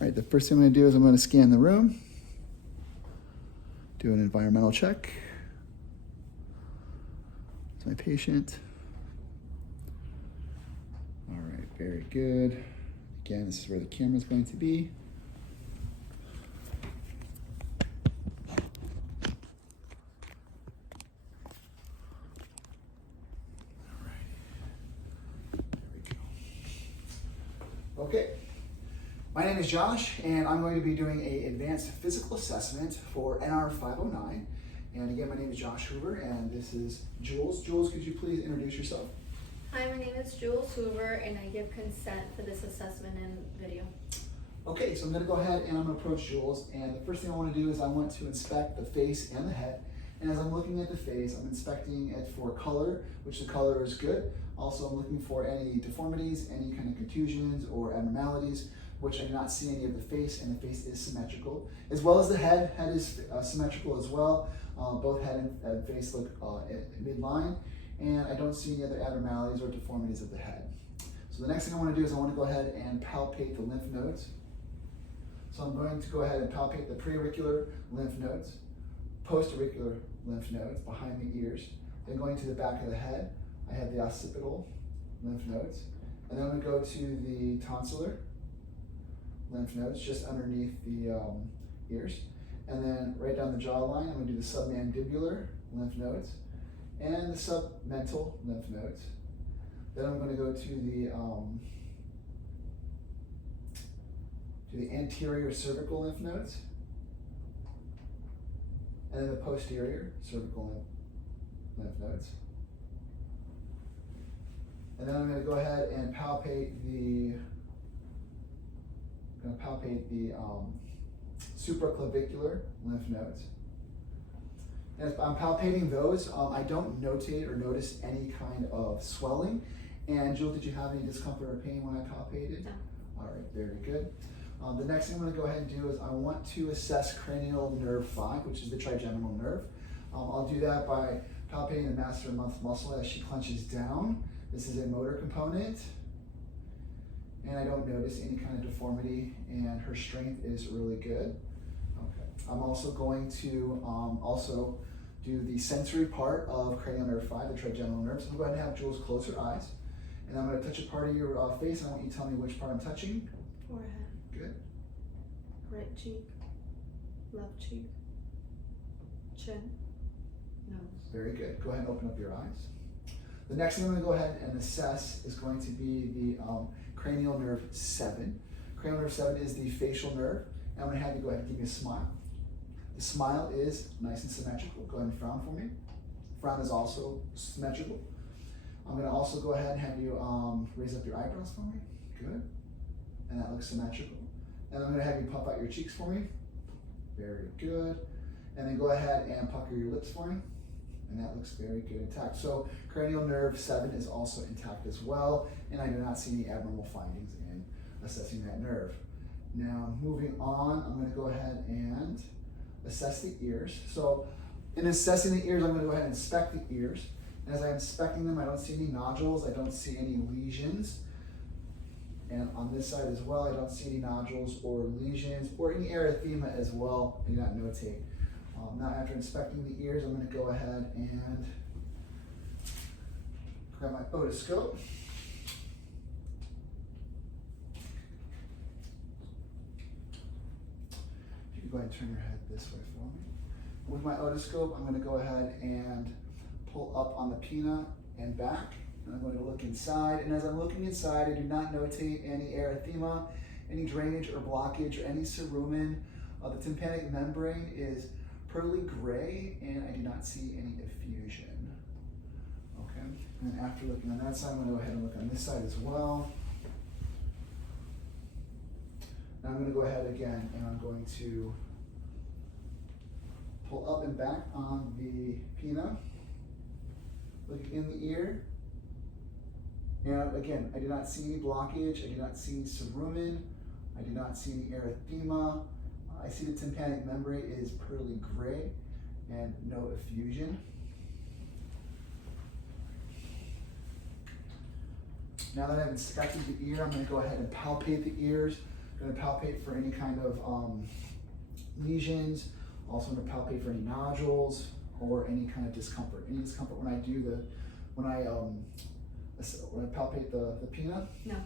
All right, the first thing I'm going to do is I'm going to scan the room, do an environmental check. It's my patient. All right, very good. Again, this is where the camera is going to be. All right, there we go. Okay. My name is Josh, and I'm going to be doing an advanced physical assessment for NR 509. And again, my name is Josh Hoover, and this is Jules. Jules, could you please introduce yourself? Hi, my name is Jules Hoover, and I give consent for this assessment and video. Okay, so I'm going to go ahead and I'm going to approach Jules, and the first thing I want to do is I want to inspect the face and the head. And as I'm looking at the face, I'm inspecting it for color, which the color is good. Also, I'm looking for any deformities, any kind of contusions or abnormalities, which I do not see any of the face, and the face is symmetrical. As well as the head. Head is symmetrical as well. Both head and face look at midline, and I don't see any other abnormalities or deformities of the head. So the next thing I want to do is I want to go ahead and palpate the lymph nodes. So I'm going to go ahead and palpate the preauricular lymph nodes, postauricular lymph nodes behind the ears. Then going to the back of the head, I have the occipital lymph nodes. And then I'm going to go to the tonsillar lymph nodes just underneath the ears. And then right down the jawline, I'm going to do the submandibular lymph nodes and the submental lymph nodes. Then I'm going to go to the anterior cervical lymph nodes, and then the posterior cervical lymph nodes. And then I'm going to go ahead and palpate the supraclavicular lymph nodes. And as I'm palpating those, I don't notate or notice any kind of swelling. And Jill, did you have any discomfort or pain when I palpated? No. All right, very good. The next thing I'm going to go ahead and do is I want to assess cranial nerve 5, which is the trigeminal nerve. I'll do that by palpating the masseter muscle as she clenches down. This is a motor component, and I don't notice any kind of deformity, and her strength is really good. Okay. I'm also going to also do the sensory part of cranial nerve 5, the trigeminal nerve. So I'm going to go ahead and have Jules close her eyes, and I'm going to touch a part of your face, and I want you to tell me which part I'm touching. Forehead. Good. Right cheek. Left cheek. Chin. Nose. Very good. Go ahead and open up your eyes. The next thing I'm going to go ahead and assess is going to be the cranial nerve 7. Cranial nerve 7 is the facial nerve. And I'm going to have you go ahead and give me a smile. The smile is nice and symmetrical. Go ahead and frown for me. Frown is also symmetrical. I'm going to also go ahead and have you raise up your eyebrows for me. Good. And that looks symmetrical. And I'm going to have you puff out your cheeks for me. Very good. And then go ahead and pucker your lips for me. And that looks very good, intact. So cranial nerve 7 is also intact as well, and I do not see any abnormal findings in assessing that nerve. Now moving on, I'm going to go ahead and assess the ears. So in assessing the ears, I'm going to go ahead and inspect the ears. And as I'm inspecting them, I don't see any nodules, I don't see any lesions. And on this side as well, I don't see any nodules or lesions or any erythema as well. I do not notate. Now after inspecting the ears, I'm going to go ahead and grab my otoscope. You can go ahead and turn your head this way for me. With my otoscope, I'm going to go ahead and pull up on the pinna and back. And I'm going to look inside. And as I'm looking inside, I do not notate any erythema, any drainage or blockage, or any cerumen. The tympanic membrane is pearly gray, and I do not see any effusion. Okay, and then after looking on that side, I'm going to go ahead and look on this side as well. Now I'm going to go ahead again, and I'm going to pull up and back on the pinna, look in the ear, and again, I do not see any blockage, I do not see any cerumen, I do not see any erythema. I see the tympanic membrane is pearly gray and no effusion. Now that I've inspected the ear, I'm going to go ahead and palpate the ears Going to palpate for any kind of lesions. Also going to palpate for any nodules or any kind of discomfort. Any discomfort when I palpate the pinna? No.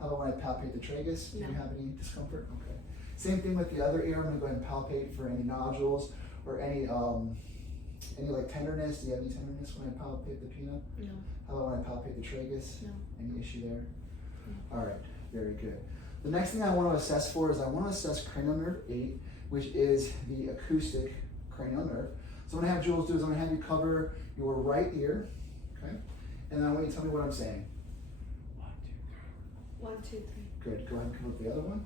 How about when I palpate the tragus? Do No. you have any discomfort? Okay. Same thing with the other ear. I'm going to go ahead and palpate for any nodules or any like tenderness. Do you have any tenderness when I palpate the pinna? No. How about when I palpate the tragus? No. Any issue there? No. All right, very good. The next thing I want to assess for is I want to assess cranial nerve 8, which is the acoustic cranial nerve. So what I'm going to have Jules do is I'm going to have you cover your right ear, okay? And then I want you to tell me what I'm saying. 1, 2, 3. Good. Go ahead and cover up the other one.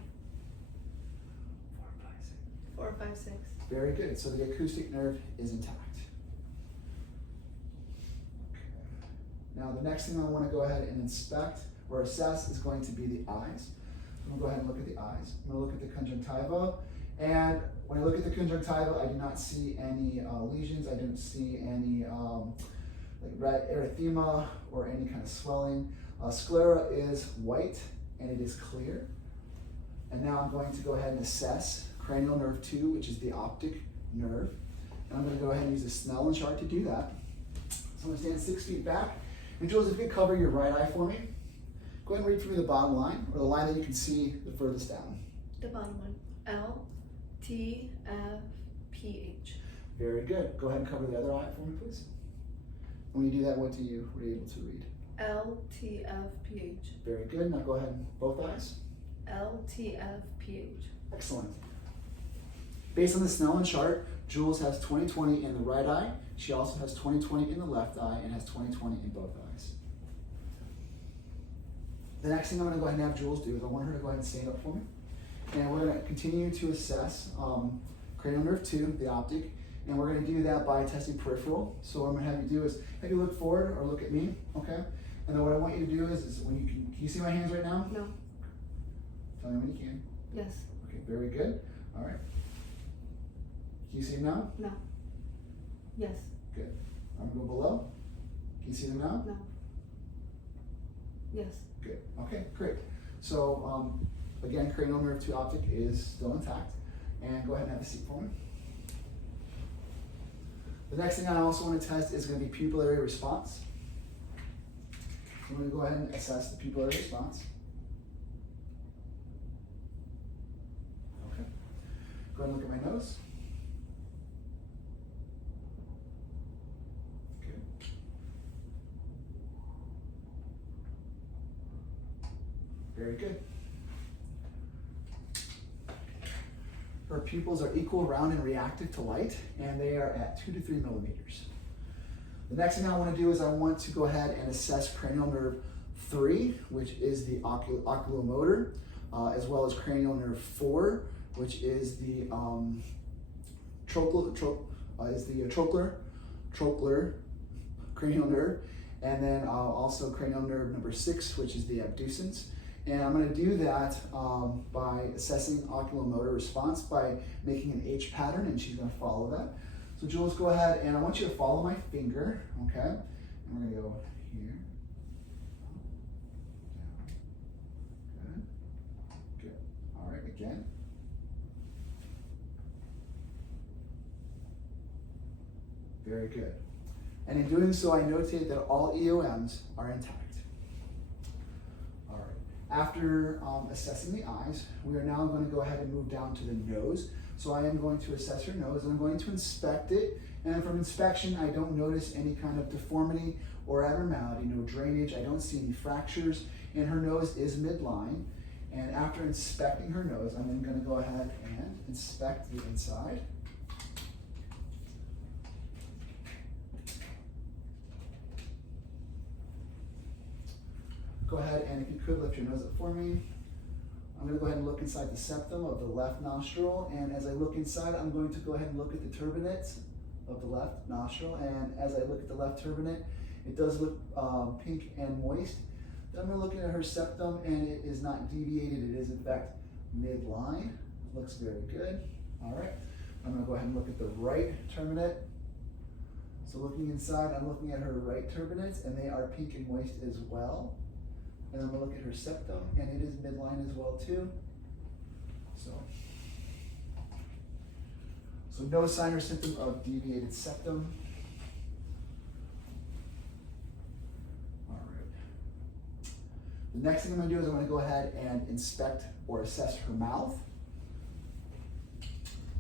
4, 5, 6. Very good. So the acoustic nerve is intact. Okay. Now the next thing I want to go ahead and inspect or assess is going to be the eyes. I'm going to go ahead and look at the eyes. I'm going to look at the conjunctiva. And when I look at the conjunctiva, I do not see any lesions. I don't see any like red erythema or any kind of swelling. Sclera is white and it is clear. And now I'm going to go ahead and assess cranial nerve 2, which is the optic nerve. And I'm going to go ahead and use a Snellen chart to do that. So I'm going to stand 6 feet back. And Jules, if you could cover your right eye for me, go ahead and read for me the bottom line, or the line that you can see the furthest down. The bottom one. L, T, F, P, H. Very good. Go ahead and cover the other eye for me, please. When you do that, what are you able to read? L, T, F, P, H. Very good. Now go ahead and both eyes. L, T, F, P, H. Excellent. Based on the Snellen chart, Jules has 20/20 in the right eye. She also has 20/20 in the left eye and has 20/20 in both eyes. The next thing I'm going to go ahead and have Jules do is I want her to go ahead and stand up for me. And we're going to continue to assess cranial nerve 2, the optic, and we're going to do that by testing peripheral. So what I'm going to have you do is have you look forward or look at me, okay? And then what I want you to do is when you can you see my hands right now? No. Tell me when you can. Yes. Okay, very good. All right. Can you see them now? No. Yes. Good. I'm going to go below. Can you see them now? No. Yes. Good. Okay, great. So again, cranial nerve 2 optic is still intact. And go ahead and have a seat for me. The next thing I also want to test is going to be pupillary response. I'm going to go ahead and assess the pupillary response. Okay. Go ahead and look at my nose. Okay. Very good. Her pupils are equal, round, and reactive to light, and they are at 2 to 3 millimeters. The next thing I want to do is I want to go ahead and assess cranial nerve 3, which is the oculomotor, as well as cranial nerve 4, which is the trochlear cranial nerve, and then also cranial nerve number 6, which is the abducens. And I'm going to do that by assessing oculomotor response by making an H pattern, and she's going to follow that. So Jules, go ahead, and I want you to follow my finger, okay? And we're going to go here, down, good. All right, again. Very good. And in doing so, I notate that all EOMs are intact. After assessing the eyes, we are now going to go ahead and move down to the nose. So I am going to assess her nose, and I'm going to inspect it. And from inspection, I don't notice any kind of deformity or abnormality, no drainage. I don't see any fractures, and her nose is midline. And after inspecting her nose, I'm then going to go ahead and inspect the inside. Go ahead and if you could lift your nose up for me. I'm going to go ahead and look inside the septum of the left nostril, and as I look inside, I'm going to go ahead and look at the turbinate of the left nostril, and as I look at the left turbinate, it does look pink and moist. Then I'm going to look at her septum, and it is not deviated. It is in fact midline. Looks very good. All right. I'm going to go ahead and look at the right turbinate. So looking inside, I'm looking at her right turbinates, and they are pink and moist as well. And I'm going to look at her septum, and it is midline as well too. So no sign or symptom of deviated septum. All right. The next thing I'm going to do is I'm going to go ahead and inspect or assess her mouth.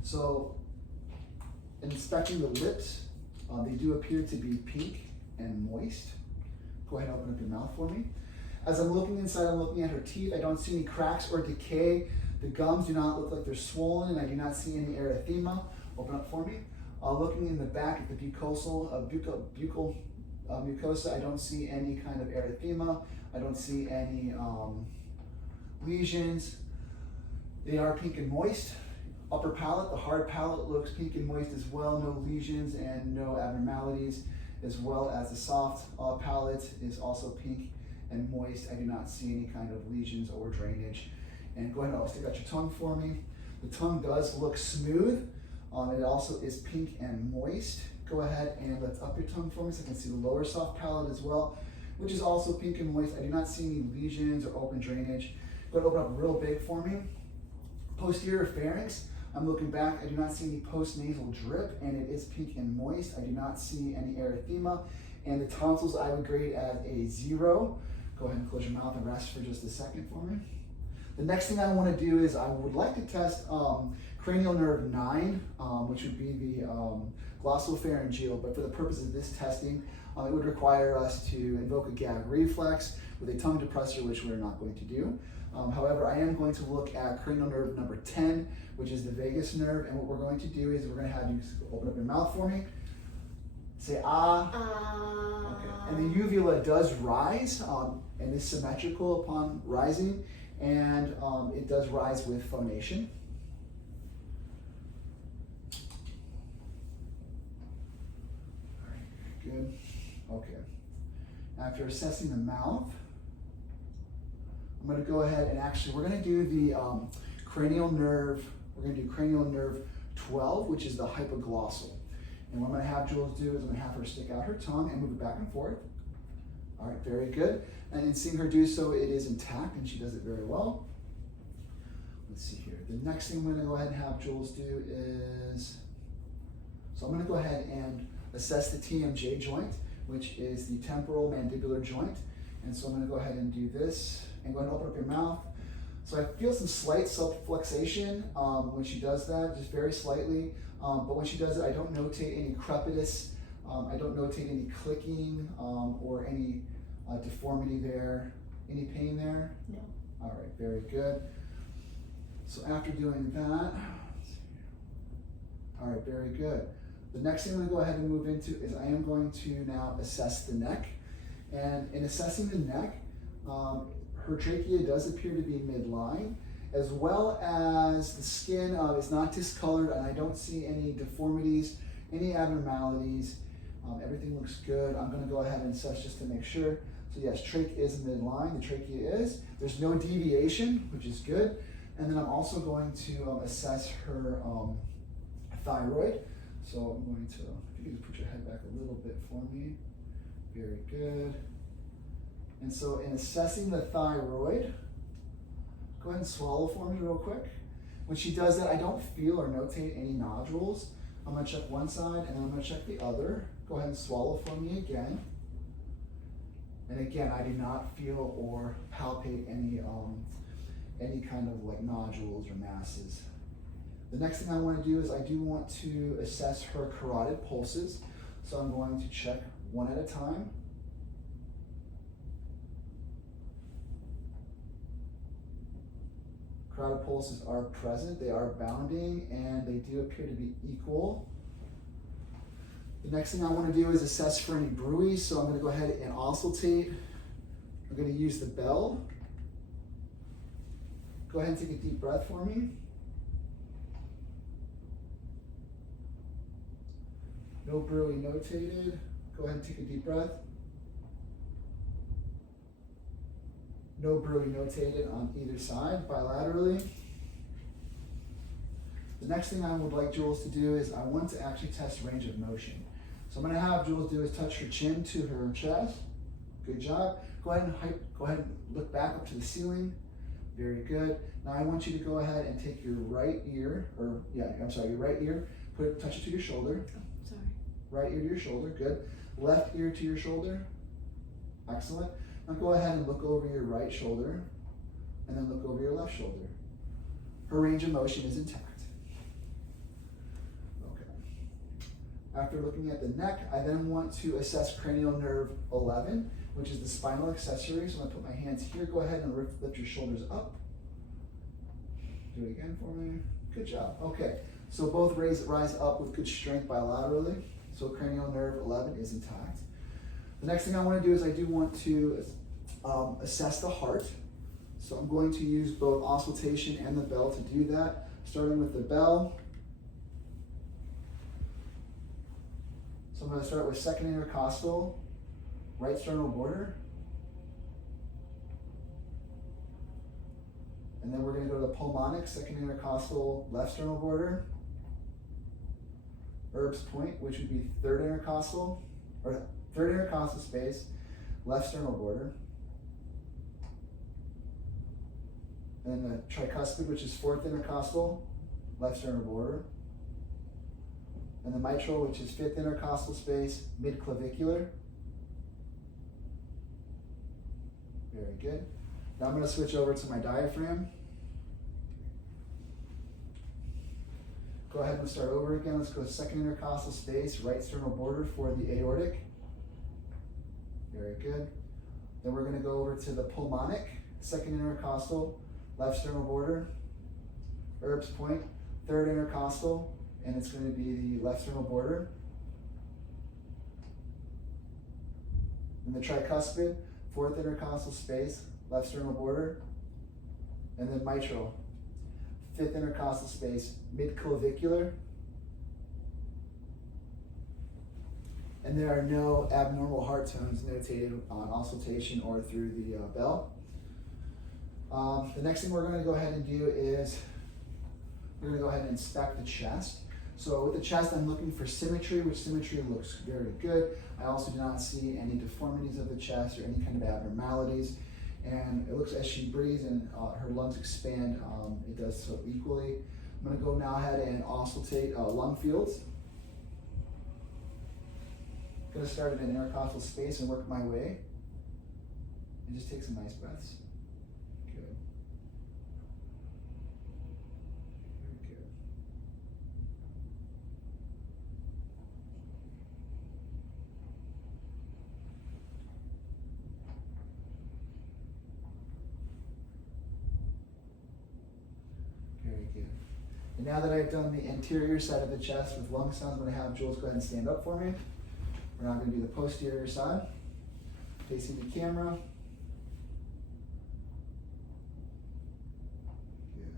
So inspecting the lips, they do appear to be pink and moist. Go ahead and open up your mouth for me. As I'm looking inside, I'm looking at her teeth. I don't see any cracks or decay. The gums do not look like they're swollen, and I do not see any erythema. Open up for me. Looking in the back at the buccal mucosa, I don't see any kind of erythema. I don't see any lesions. They are pink and moist. Upper palate, the hard palate looks pink and moist as well. No lesions and no abnormalities, as well as the soft palate is also pink and moist. I do not see any kind of lesions or drainage. And go ahead and stick out your tongue for me. The tongue does look smooth. It also is pink and moist. Go ahead and let's up your tongue for me so I can see the lower soft palate as well, which is also pink and moist. I do not see any lesions or open drainage. Go ahead and open up real big for me. Posterior pharynx, I'm looking back. I do not see any postnasal drip, and it is pink and moist. I do not see any erythema. And the tonsils I would grade as a 0. Go ahead and close your mouth and rest for just a second for me. The next thing I want to do is I would like to test cranial nerve 9, which would be the glossopharyngeal, but for the purpose of this testing, it would require us to invoke a gag reflex with a tongue depressor, which we're not going to do. However, I am going to look at cranial nerve number 10, which is the vagus nerve, and what we're going to do is we're going to have you open up your mouth for me. Say ah. Okay. And the uvula does rise and is symmetrical upon rising, and it does rise with phonation. All right, good. Okay. After assessing the mouth, I'm going to go ahead and actually we're going to do the cranial nerve. We're going to do cranial nerve 12, which is the hypoglossal. And what I'm going to have Jules do is I'm going to have her stick out her tongue and move it back and forth. All right, very good. And in seeing her do so, it is intact, and she does it very well. Let's see here. The next thing I'm going to go ahead and have Jules do is, so I'm going to go ahead and assess the TMJ joint, which is the temporal mandibular joint. And so I'm going to go ahead and do this, and go ahead and open up your mouth. So I feel some slight subluxation when she does that, just very slightly. But when she does it, I don't notate any crepitus. I don't notate any clicking or any deformity there. Any pain there? No. All right, very good. So after doing that, all right, very good. The next thing I'm going to go ahead and move into is I am going to now assess the neck. And in assessing the neck, her trachea does appear to be midline, as well as the skin is not discolored, and I don't see any deformities, any abnormalities. Everything looks good. I'm going to go ahead and assess just to make sure. So yes, trach is midline, the trachea is. There's no deviation, which is good. And then I'm also going to assess her thyroid. So I'm going to, if you could put your head back a little bit for me. Very good. And so in assessing the thyroid, go ahead and swallow for me real quick. When she does that, I don't feel or notate any nodules. I'm going to check one side and then I'm going to check the other. Go ahead and swallow for me again. And again, I do not feel or palpate any kind of like nodules or masses. The next thing I want to do is I do want to assess her carotid pulses. So I'm going to check one at a time. Carotid pulses are present, they are bounding, and they do appear to be equal. The next thing I want to do is assess for any bruits, so I'm going to go ahead and auscultate. I'm going to use the bell. Go ahead and take a deep breath for me. No bruit notated. Go ahead and take a deep breath. No bruit notated on either side, bilaterally. The next thing I would like Jules to do is I want to actually test range of motion. So I'm going to have Jules do is touch her chin to her chest. Good job. Go ahead and look back up to the ceiling. Very good. Now I want you to go ahead and take your right ear, your right ear, touch it to your shoulder. Oh, sorry. Right ear to your shoulder, good. Left ear to your shoulder, excellent. Now go ahead and look over your right shoulder, and then look over your left shoulder. Her range of motion is intact. Okay. After looking at the neck, I then want to assess cranial nerve 11, which is the spinal accessory. So I'm gonna put my hands here. Go ahead and lift your shoulders up. Do it again for me. Good job. Okay. So both rise up with good strength bilaterally. So cranial nerve 11 is intact. The next thing I want to do is I do want to assess the heart. So I'm going to use both auscultation and the bell to do that. Starting with the bell. So I'm going to start with second intercostal, right sternal border. And then we're going to go to the pulmonic, second intercostal, left sternal border. Erb's point, which would be third intercostal space, left sternal border. And the tricuspid, which is fourth intercostal, left sternal border. And the mitral, which is fifth intercostal space, mid-clavicular. Very good. Now I'm going to switch over to my diaphragm. Go ahead and start over again. Let's go second intercostal space, right sternal border for the aortic. Very good. Then we're going to go over to the pulmonic, second intercostal, left sternal border. Erb's point, third intercostal, and it's going to be the left sternal border. Then the tricuspid, fourth intercostal space, left sternal border. And then mitral, fifth intercostal space, mid-clavicular. And there are no abnormal heart tones notated on auscultation or through the bell. The next thing we're going to go ahead and do is we're going to go ahead and inspect the chest. So with the chest, I'm looking for symmetry, which symmetry looks very good. I also do not see any deformities of the chest or any kind of abnormalities. And it looks as she breathes and her lungs expand, it does so equally. I'm going to go now ahead and auscultate lung fields. I'm going to start in an intercostal space and work my way. And just take some nice breaths. Good. Very good. Very good. And now that I've done the anterior side of the chest with lung sounds, I'm going to have Jules go ahead and stand up for me. We're now going to do the posterior side, facing the camera. Good.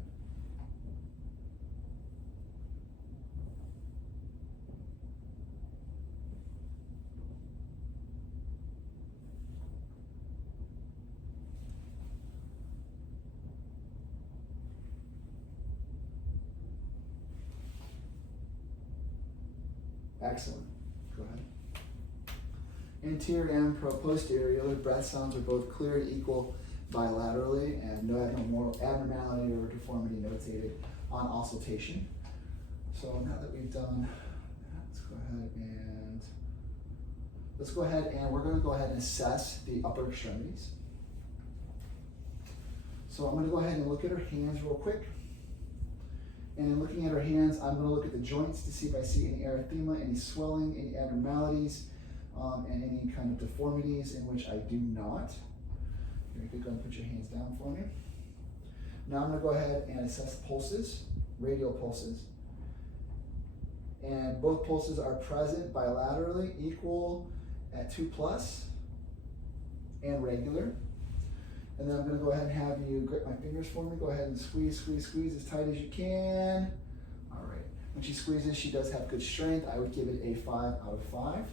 Excellent. Go ahead. Anterior and posterior breath sounds are both clear and equal bilaterally, and no abnormality or deformity notated on auscultation. So now that we've done that, let's go ahead and we're going to go ahead and assess the upper extremities. So I'm going to go ahead and look at her hands real quick. And in looking at her hands, I'm going to look at the joints to see if I see any erythema, any swelling, any abnormalities, and any kind of deformities in which I do not. You could go and put your hands down for me. Now I'm going to go ahead and assess pulses, radial pulses. And both pulses are present bilaterally, equal at 2+, and regular. And then I'm going to go ahead and have you grip my fingers for me. Go ahead and squeeze, squeeze, squeeze as tight as you can. All right. When she squeezes, she does have good strength. I would give it a 5 out of 5.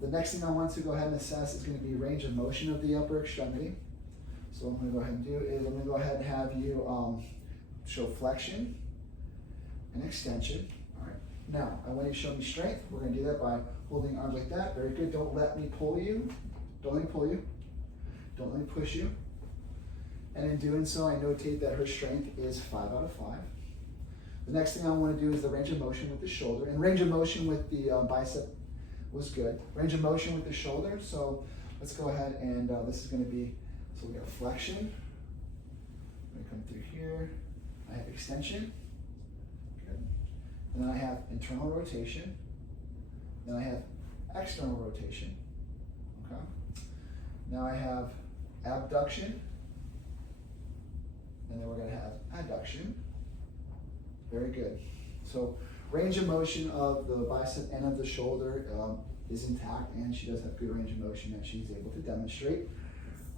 The next thing I want to go ahead and assess is going to be range of motion of the upper extremity. So what I'm going to go ahead and do is I'm going to go ahead and have you show flexion and extension. All right. Now, I want you to show me strength. We're going to do that by holding arms like that. Very good. Don't let me pull you. Don't let me pull you. Don't let me push you. And in doing so, I notate that her strength is 5 out of 5. The next thing I want to do is the range of motion with the shoulder. And range of motion with the bicep was good. Range of motion with the shoulder. So let's go ahead and this is going to be, so we got flexion. I'm going to come through here. I have extension. Good. And then I have internal rotation. Then I have external rotation. Okay. Now I have abduction. And then we're going to have adduction. Very good. So range of motion of the bicep and of the shoulder is intact, and she does have good range of motion that she's able to demonstrate.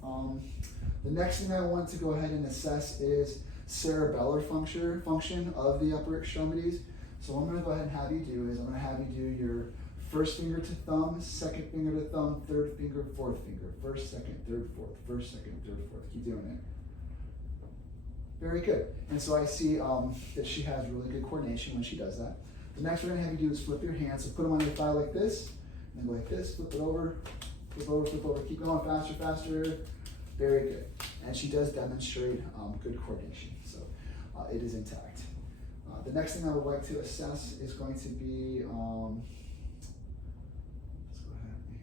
The next thing I want to go ahead and assess is cerebellar function of the upper extremities. So what I'm going to go ahead and have you do is I'm going to have you do your first finger to thumb, second finger to thumb, third finger, fourth finger, first, second, third, fourth, first, second, third, fourth. Keep doing it. Very good. And so I see that she has really good coordination when she does that. The next we're going to have you do is flip your hands. So put them on your thigh like this, and then go like this, flip it over, flip over, flip over. Keep going faster, faster. Very good. And she does demonstrate good coordination. So it is intact. The next thing I would like to assess is going to be, let's go ahead and do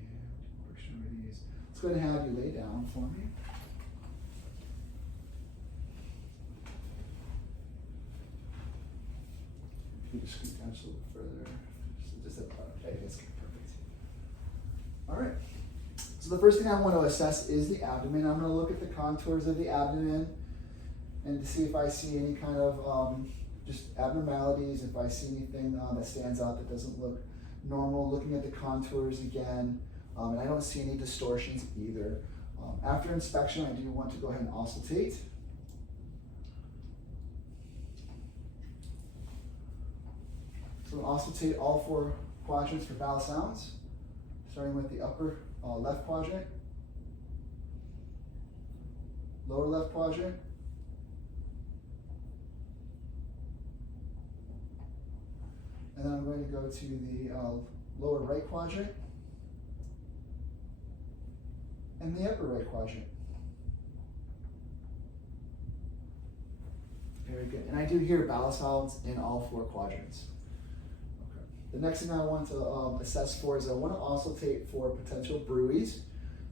extremities. Let's go ahead and have you lay down for me. You just scoot down just a little further. Just at the bottom. Okay, that's perfect. All right. So the first thing I want to assess is the abdomen. I'm going to look at the contours of the abdomen and to see if I see any kind of just abnormalities, if I see anything that stands out that doesn't look normal. Looking at the contours again, and I don't see any distortions either. After inspection, I do want to go ahead and auscultate. So we'll auscultate all 4 quadrants for vowel sounds, starting with the upper left quadrant, lower left quadrant, and then I'm going to go to the lower right quadrant and the upper right quadrant. Very good. And I do hear vowel sounds in all 4 quadrants. The next thing I want to assess for is I want to auscultate for potential bruits,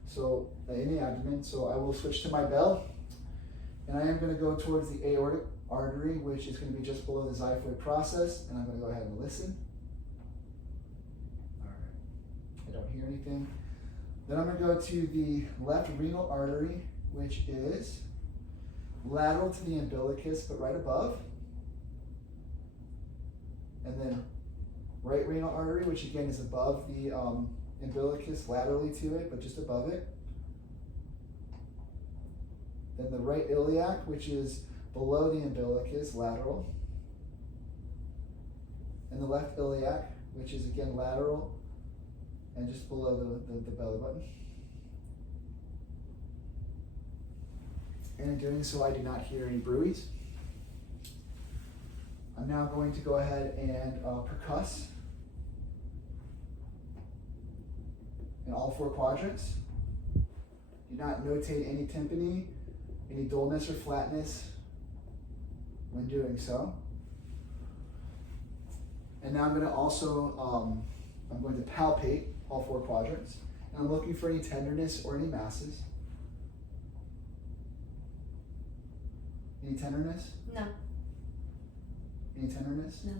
so in the abdomen. So I will switch to my bell, and I am going to go towards the aortic artery, which is going to be just below the xiphoid process, and I'm going to go ahead and listen. All right, I don't hear anything. Then I'm going to go to the left renal artery, which is lateral to the umbilicus, but right above, and then right renal artery, which again is above the umbilicus, laterally to it, but just above it. Then the right iliac, which is below the umbilicus, lateral. And the left iliac, which is again lateral and just below the belly button. And in doing so, I do not hear any bruits. I'm now going to go ahead and percuss in all 4 quadrants. Do not notate any tympany, any dullness or flatness when doing so. And now I'm going to also, I'm going to palpate all 4 quadrants. And I'm looking for any tenderness or any masses. Any tenderness? No. Any tenderness? No.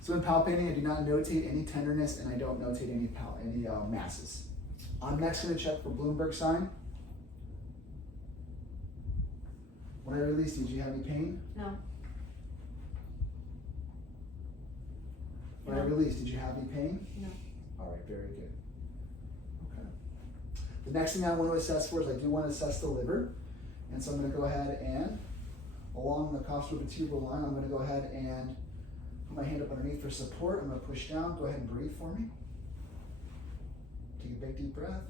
So in palpating, I do not notate any tenderness, and I don't notate any masses. I'm next going to check for Bloomberg sign. When I released you, did you have any pain? No. When I released, did you have any pain? No. All right, very good. Okay. The next thing I want to assess for is I do want to assess the liver. And so I'm going to go ahead and, along the costovertebral line, I'm going to go ahead and put my hand up underneath for support. I'm going to push down. Go ahead and breathe for me. Take a big deep breath.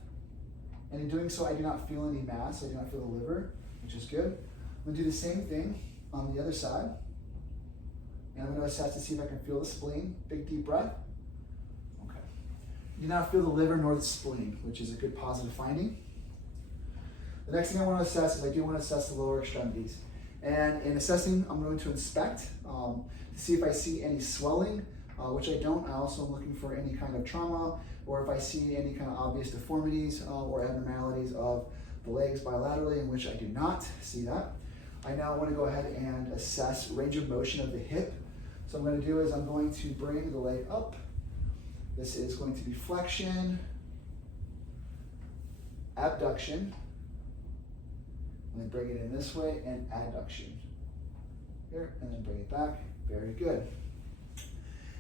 And in doing so, I do not feel any mass. I do not feel the liver, which is good. I'm going to do the same thing on the other side. And I'm going to assess to see if I can feel the spleen. Big deep breath. Okay. Do not feel the liver nor the spleen, which is a good positive finding. The next thing I want to assess is I do want to assess the lower extremities. And in assessing, I'm going to inspect to see if I see any swelling, which I don't. I also am looking for any kind of trauma, or if I see any kind of obvious deformities or abnormalities of the legs bilaterally, in which I do not see that. I now want to go ahead and assess range of motion of the hip. So what I'm going to do is I'm going to bring the leg up. This is going to be flexion, abduction, and then bring it in this way, and adduction. Here, and then bring it back. Very good.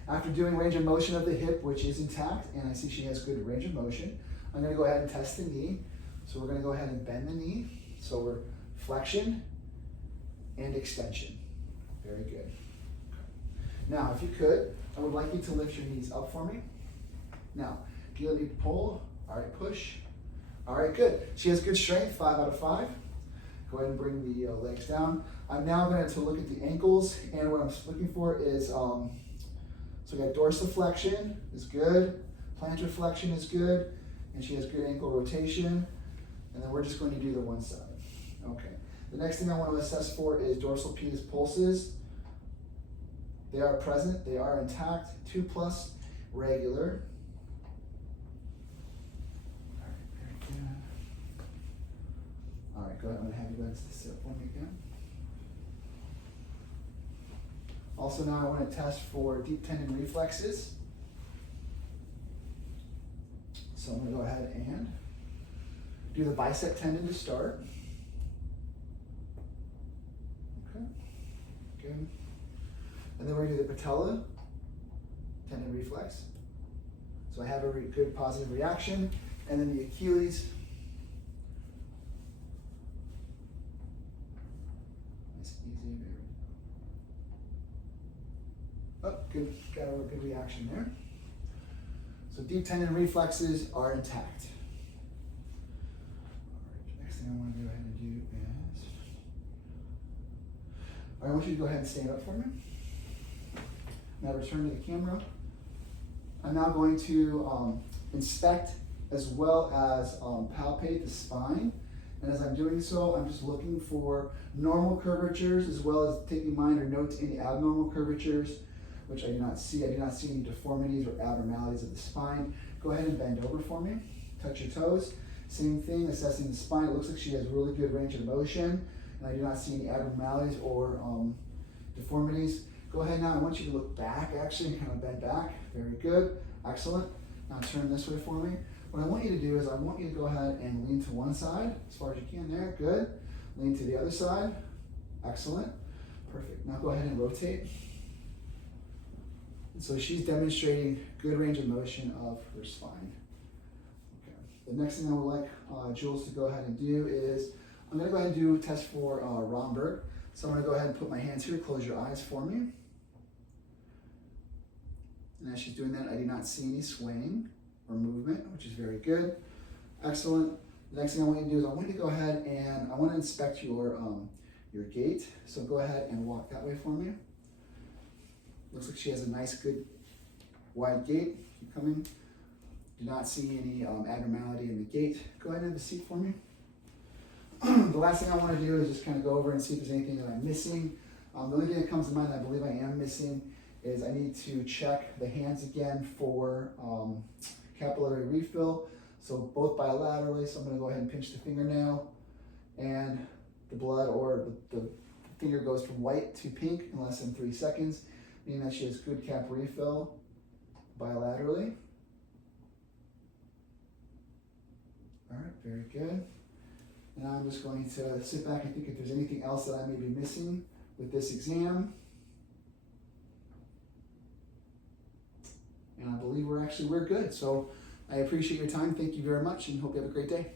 After doing range of motion of the hip, which is intact, and I see she has good range of motion, I'm going to go ahead and test the knee. So we're going to go ahead and bend the knee. So we're flexion and extension. Very good. Now, if you could, I would like you to lift your knees up for me. Now, do you let me pull? All right, push. All right, good. She has good strength, 5 out of 5. Go ahead and bring the legs down. I'm now going to look at the ankles, and what I'm looking for is, so we got dorsiflexion is good, plantar flexion is good, and she has good ankle rotation, and then we're just going to do the one side. Okay. The next thing I want to assess for is dorsal pedis pulses. They are present, they are intact, 2+ regular. All right, go ahead. I'm going to have you guys sit for me again. Also now I want to test for deep tendon reflexes. So I'm going to go ahead and do the bicep tendon to start. Okay, good. And then we're going to do the patella tendon reflex. So I have a good positive reaction. And then the Achilles. Nice, easy, very. Oh, good, got a good reaction there. So deep tendon reflexes are intact. All right, next thing I want to go ahead and do is, all right, I want you to go ahead and stand up for me. Now return to the camera. I'm now going to inspect as well as palpate the spine. And as I'm doing so, I'm just looking for normal curvatures as well as taking minor notes any abnormal curvatures, which I do not see. I do not see any deformities or abnormalities of the spine. Go ahead and bend over for me. Touch your toes. Same thing, assessing the spine. It looks like she has really good range of motion, and I do not see any abnormalities or deformities. Go ahead now, I want you to look back, actually, kind of bend back. Very good, excellent. Now turn this way for me. What I want you to do is I want you to go ahead and lean to one side, as far as you can there, good. Lean to the other side, excellent, perfect. Now go ahead and rotate. And so she's demonstrating good range of motion of her spine. Okay. The next thing I would like Jules to go ahead and do is, I'm gonna go ahead and do a test for Romberg. So I'm gonna go ahead and put my hands here, close your eyes for me. And as she's doing that, I do not see any swaying or movement, which is very good. Excellent. The next thing I want you to do is I want you to go ahead and I want to inspect your gait. So go ahead and walk that way for me. Looks like she has a nice, good, wide gait. Keep coming. Do not see any abnormality in the gait. Go ahead and have a seat for me. The last thing I want to do is just kind of go over and see if there's anything that I'm missing. The only thing that comes to mind that I believe I am missing is I need to check the hands again for capillary refill. So both bilaterally, so I'm going to go ahead and pinch the fingernail, and the blood or the finger goes from white to pink in less than 3 seconds, meaning that she has good cap refill bilaterally. All right, very good. And I'm just going to sit back and think if there's anything else that I may be missing with this exam. And I believe we're good. So I appreciate your time. Thank you very much and hope you have a great day.